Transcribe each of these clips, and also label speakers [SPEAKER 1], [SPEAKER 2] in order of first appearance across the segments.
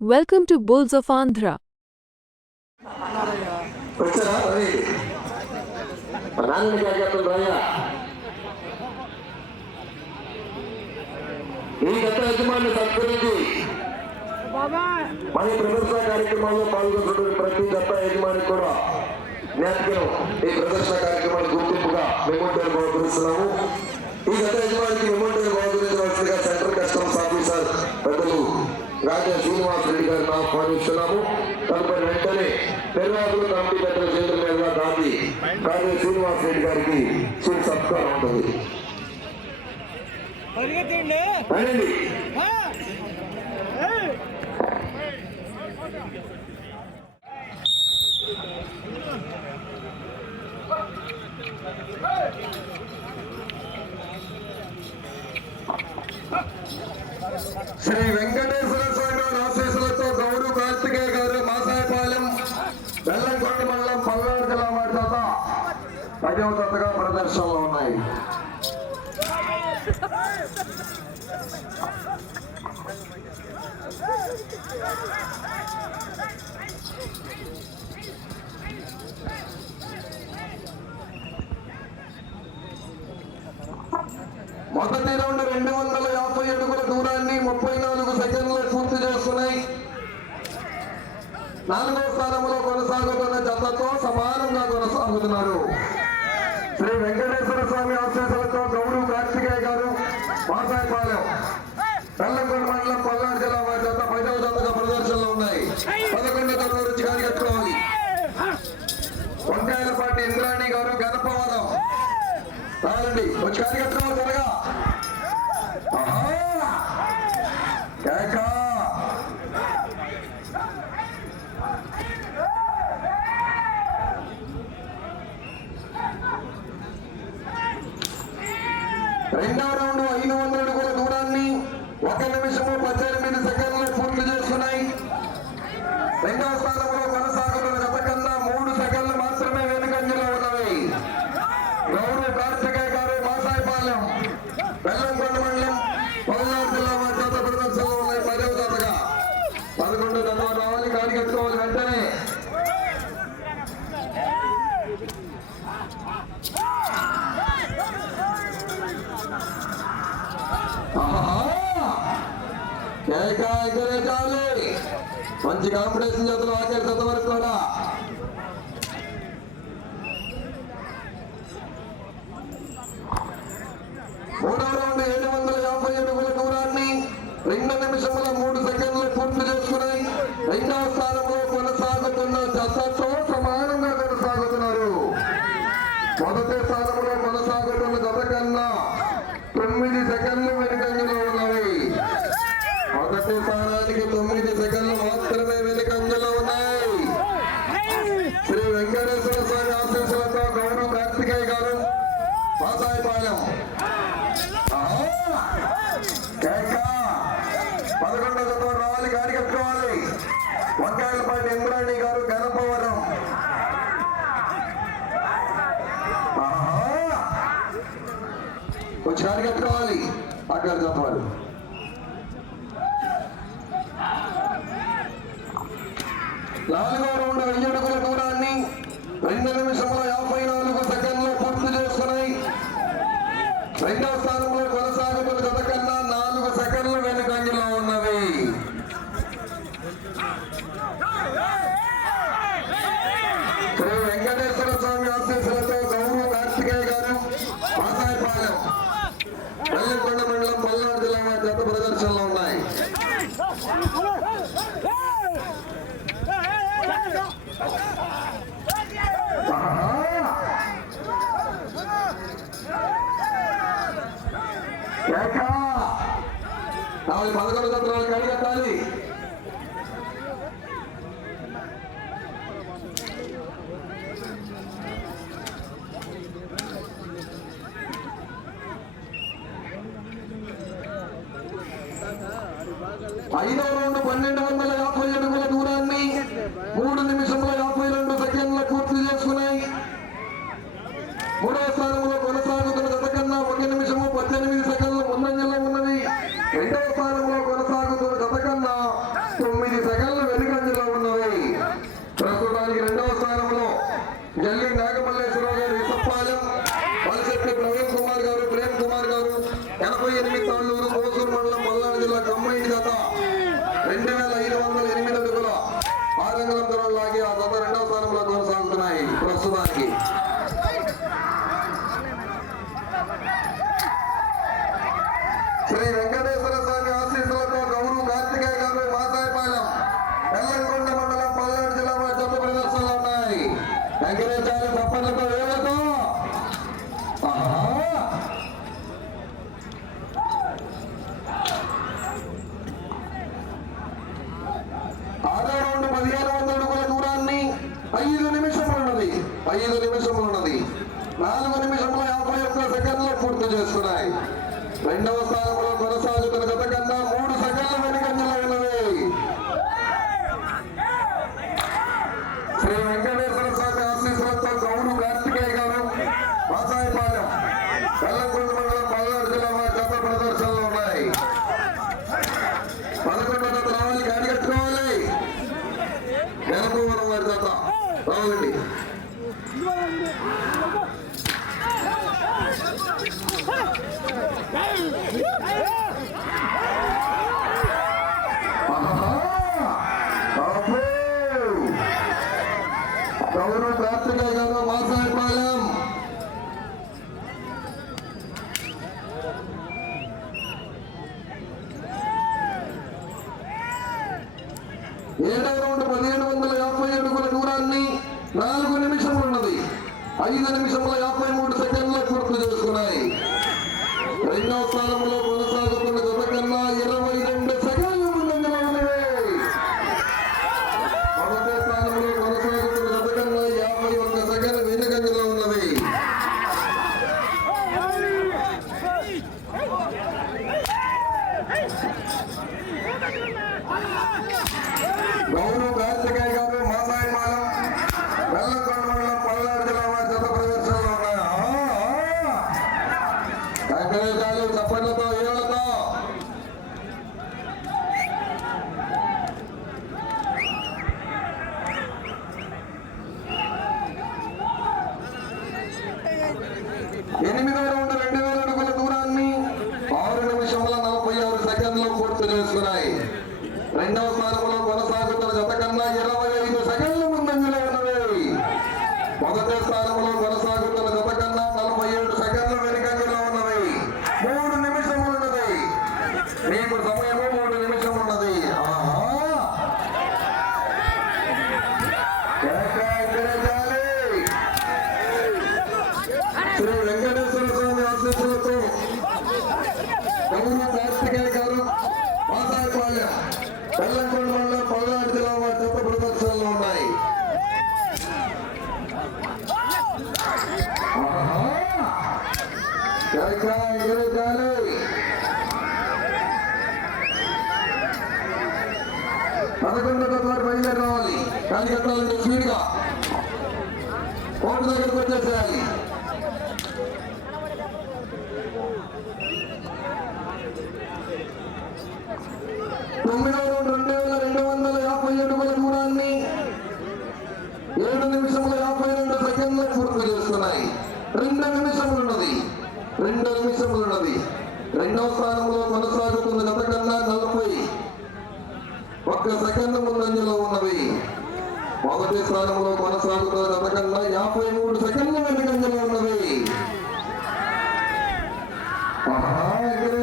[SPEAKER 1] Welcome to Bulls of Andhra.
[SPEAKER 2] వచ్చారా రవి నాన్న జాగ్రత్తలు రాయా ఈ గత యజమాని సత్కరించి మన ప్రదర్శన కార్యక్రమాల్లో పాల్గొన్నటువంటి ప్రతి గత యజమాని కూడా జ్ఞాపకం ఈ ప్రదర్శన చిరు సత్కారం ఉంటుంది! శ్రీ వెంకటేశ్వర స్వామి ఆశీస్సులతో గౌరవ కార్తికేయ గారు మాసాయపాలెం బెల్లంకొండ మండలం పల్నాడు జిల్లా వారి ప్రదర్శనలో ఉన్నాయి. మొదటి రౌండ్ రెండు వందల యాభై అడుగుల దూరాన్ని ముప్పై నాలుగు సెకండ్లు పూర్తి చేస్తున్నాయి. నాలుగో స్థానంలో కొనసాగుతున్న జతతో సమానంగా కొనసాగుతున్నారు. శ్రీ వెంకటేశ్వర స్వామి ఆశీస్సులతో గౌరవ కార్తికేయ గారు వాసాయపాలెం బెల్లంకొండ మండలం పల్నాడు జిల్లా వారి జత పదవ జతగా ప్రదర్శనలో ఉన్నాయి. పదకొండు తరగతి నుంచి కానీ కట్టుకోవాలి వంకాయలపాటి ఇంద్రాణి గారు గణపవరం రాలండి వచ్చి కానీ రెండవ రౌండ్ ఐదు వందల అడుగుల దూరాన్ని ఒక నిమిషము పద్దెనిమిది సెకండ్లు పూర్తి చేస్తున్నాయి. రెండవ స్థానంలో కొనసాగుతున్న గత కన్నా మూడు సెకండ్లు మాత్రమే వెనుకంజలో ఉన్నవి. గౌరవ కార్తికేయ గారు మాసాయిపాలెం బెల్లంకొండ మండలం పల్నాడు జిల్లా మధ్య చేత ప్రదర్శనలో ఉన్నాయి. మరో జతగా పదకొండు జత రావాలి. కాడి కట్టుకోవాలి వెంటనే కేక చాలు మంచి కాంపిటీషన్ చేతులు ఆచారు జత వరకు కూడా మూడవ రౌండ్. ఏడు వందల యాభై అడుగుల దూరాన్ని రెండు నిమిషముల మూడు సెకండ్లు పూర్తి చేసుకున్నాయి రెండవ స్థానంలో కొనసాగుతున్న జతతో సమానంగా కొనసాగుతున్నారు మొదటి స్థానంలో కొనసాగుతున్న జత కన్నా తొమ్మిది సెకండ్లు వెనుకంజలో ఉన్నవి మొదటి స్థానానికి తొమ్మిది సెకండ్లు మాత్రమే వెనుకంజలో ఉన్నాయి శ్రీ వెంకటేశ్వర స్వామి ఆశీస్సులతో గౌరవ కార్తికేయ గారు మాసాయిపాలెం ఆహా! కేక! పదకొండవ జత రావాలి గాడి కట్టుకోవాలి వంకాయలపాటి ఇంద్రాణి గారు గణపవరం ఆహా! వచ్చి గాడి కట్టుకోవాలి అక్కడ చెప్పాలి నాలుగో రౌండ్ వెయ్యి అడుగుల దూరాన్ని రెండు నిమిషముల యాభై నాలుగు సెకండ్లు పూర్తి చేసుకున్నాయి రెండవ స్థానంలో కొనసాగుతున్న గత కన్నా నాలుగు సెకండ్లు వెనుకంజలో ఉన్నవి శ్రీ వెంకటేశ్వర స్వామి ఆశీస్సులతో గౌరవ కార్తికేయ గారు మాసాయిపాలెం పల్లెకొండ మండలం పల్నాడు జిల్లా వారి జత ప్రదర్శనలో ఉన్నాయి ఆహా! కేక! కాబట్టి పదకొండు సత్రాలు కడిగట్టాలి ఐదో రెండు పన్నెండు వందల యాభై అడుగుల శ్రీ వెంకటేశ్వర స్వామి ఆశీస్సులతో గౌరవ కార్తికేయ గారు మాతాయిపాలెం ఎల్లంకొండ మండలం పల్నాడు జిల్లా జమ్ము ప్రదర్శనలు ఉన్నాయి. వెంకటేశ్వర తప్పనితో వేళ్ళతో దూరాన్ని ఐదు నిమిషములు ఉన్నది. ఐదు నిమిషములు ఉన్నది. నాలుగు నిమిషముల యాభై ఒక్క సెకండ్లో పూర్తి చేస్తున్నాయి రెండవ స్థానంలో కొనసాగుతున్న గత కన్నా మూడు సకాల వెనుకంజల ఐదు నిమిషంలో యాభై మూడు సెకండ్లు పూర్తి చేసుకున్నాయి రెండవ స్థానంలో కొనసాగుతున్న గత కన్నా ఇరవై రెండు సెకండ్లు ముందంజలో మొదటి స్థానంలో కొనసాగుతున్న యాభై ఒక్క సెకండ్ వెనుకంజలో ఉన్నది. గౌరవ ఎనిమిదవ కార్యక్రమం ఎదురవుతాను పదకొండు వారు బయలుదేరి రావాలి. కార్యకర్తలు స్పీడ్గా రంగులో ఉన్నవి. మొదటి స్థానంలో కొనసాగుతున్న రథకన్నా యాభై మూడు సెకండ్లు సెకండ్ల వెనకంజలో ఉన్నవి. ఎక్కడ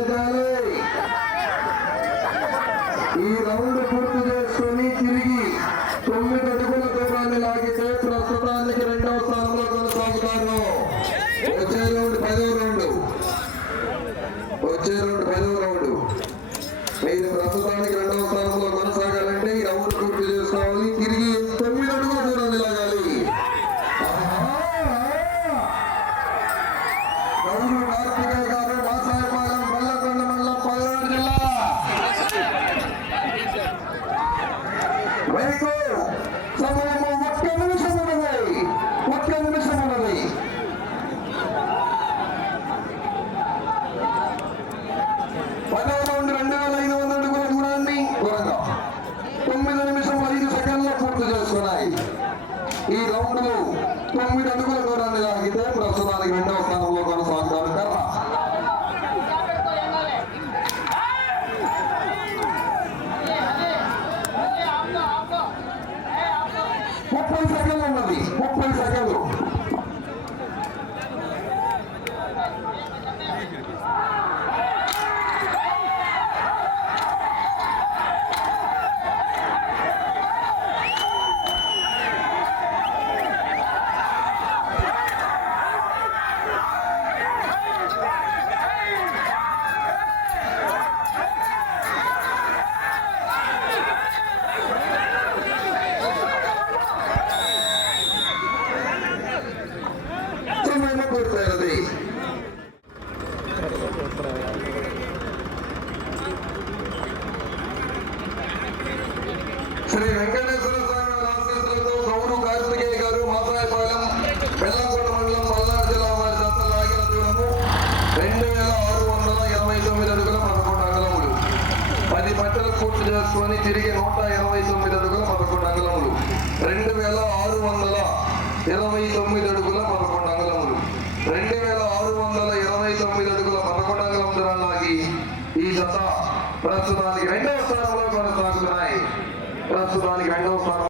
[SPEAKER 2] గౌరవాన్ని ఇదే ప్రస్తుతానికి రెండవ స్థానంలో పట్టలు తిరిగి నూట ఇరవై తొమ్మిది అడుగుల పదకొండు అంగళములు. రెండు వేల ఆరు వందల ఇరవై తొమ్మిది అడుగుల పదకొండు అంగళములు. రెండు వేల ఆరు వందల ఇరవై తొమ్మిది అడుగుల పదకొండు అంగళం దూరాలాగి ఈ జత ప్రస్తుతానికి రెండవ స్థానంలో కొనసాగుతున్నాయి. ప్రస్తుతానికి రెండవ స్థానం